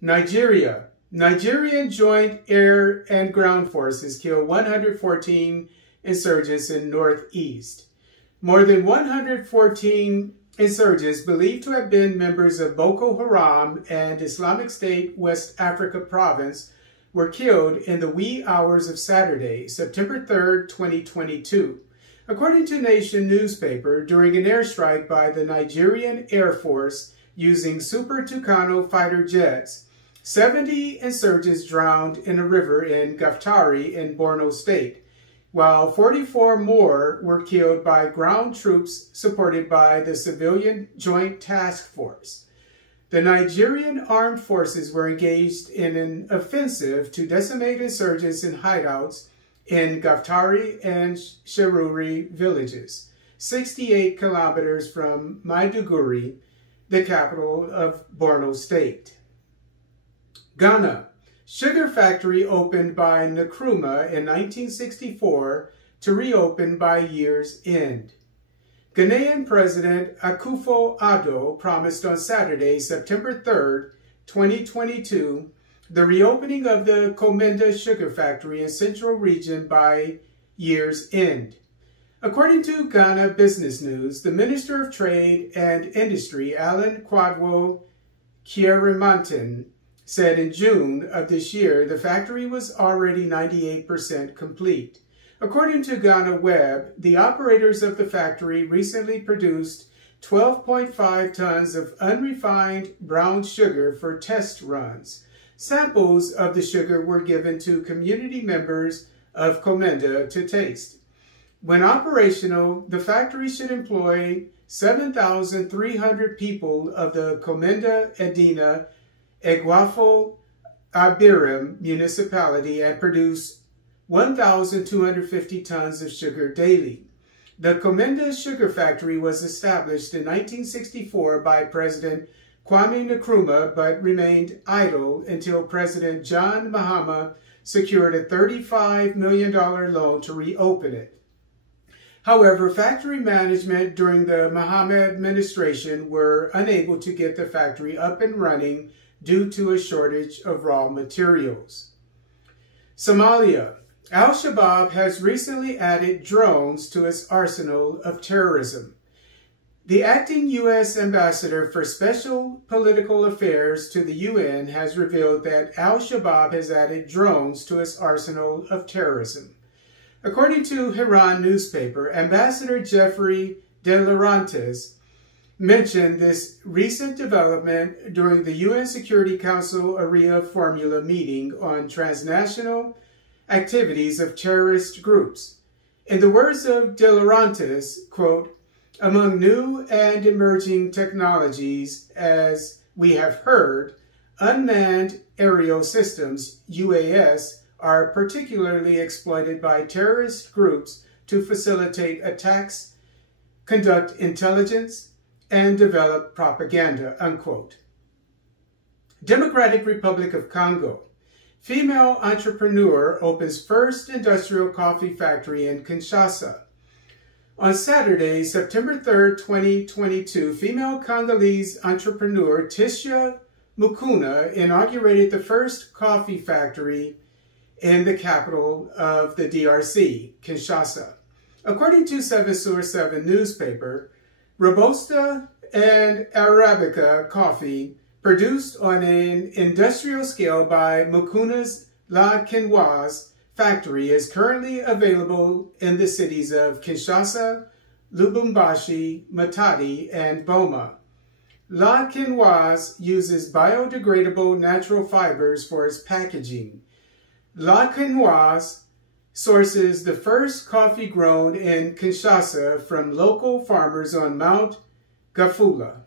Nigeria. Nigerian Joint Air and Ground Forces killed 114 insurgents in northeast. More than 114 insurgents believed to have been members of Boko Haram and Islamic State West Africa province were killed in the wee hours of Saturday, September 3, 2022. According to Nation newspaper, during an airstrike by the Nigerian Air Force using Super Tucano fighter jets, 70 insurgents drowned in a river in Gaftari in Borno State, while 44 more were killed by ground troops supported by the Civilian Joint Task Force. The Nigerian Armed Forces were engaged in an offensive to decimate insurgents in hideouts in Gaftari and Sheruri villages, 68 kilometers from Maiduguri, the capital of Borno State. Ghana. Sugar factory opened by Nkrumah in 1964 to reopen by year's end. Ghanaian President Akufo-Addo promised on Saturday, September 3, 2022, the reopening of the Komenda Sugar Factory in Central Region by year's end. According to Ghana Business News, the Minister of Trade and Industry, Alan Kwadwo Kyeremanten, said in June of this year the factory was already 98% complete. According to Ghana Web, the operators of the factory recently produced 12.5 tons of unrefined brown sugar for test runs. Samples of the sugar were given to community members of Komenda to taste. When operational, the factory should employ 7,300 people of the Komenda-Edina-Eguafo-Abirem municipality and produce 1,250 tons of sugar daily. The Komenda Sugar Factory was established in 1964 by President Kwame Nkrumah, but remained idle until President John Mahama secured a $35 million loan to reopen it. However, factory management during the Mahama administration were unable to get the factory up and running due to a shortage of raw materials. Somalia. Al-Shabaab has recently added drones to its arsenal of terrorism. The acting U.S. ambassador for special political affairs to the UN has revealed that Al-Shabaab has added drones to its arsenal of terrorism. According to Haram newspaper, Ambassador Jeffrey De Laurentiis mentioned this recent development during the UN Security Council Area Formula meeting on transnational activities of terrorist groups. In the words of De Laurentiis, quote, "Among new and emerging technologies, as we have heard, unmanned aerial systems, UAS, are particularly exploited by terrorist groups to facilitate attacks, conduct intelligence, and develop propaganda," unquote. Democratic Republic of Congo. Female entrepreneur opens first industrial coffee factory in Kinshasa. On Saturday, September 3, 2022, female Congolese entrepreneur Tisha Mukuna inaugurated the first coffee factory in the capital of the DRC, Kinshasa. According to 7sur7 newspaper, Robusta and Arabica coffee produced on an industrial scale by Mukuna's La Quinoise factory is currently available in the cities of Kinshasa, Lubumbashi, Matadi, and Boma. La Quinoise uses biodegradable natural fibers for its packaging. La Quinoise sources the first coffee grown in Kinshasa from local farmers on Mount Gafula.